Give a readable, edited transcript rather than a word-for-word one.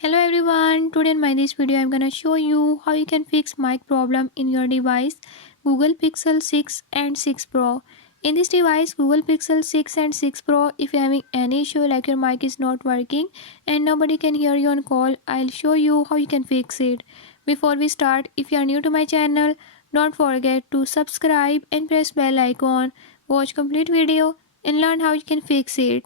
Hello everyone, today in my this video I'm gonna show you how you can fix mic problem in your device Google Pixel 6 and 6 Pro. In this device Google Pixel 6 and 6 Pro, if you're having any issue like your mic is not working and nobody can hear you on call, I'll show you how you can fix it. Before we start, if you are new to my channel, don't forget to subscribe and press bell icon, watch complete video and learn how you can fix it.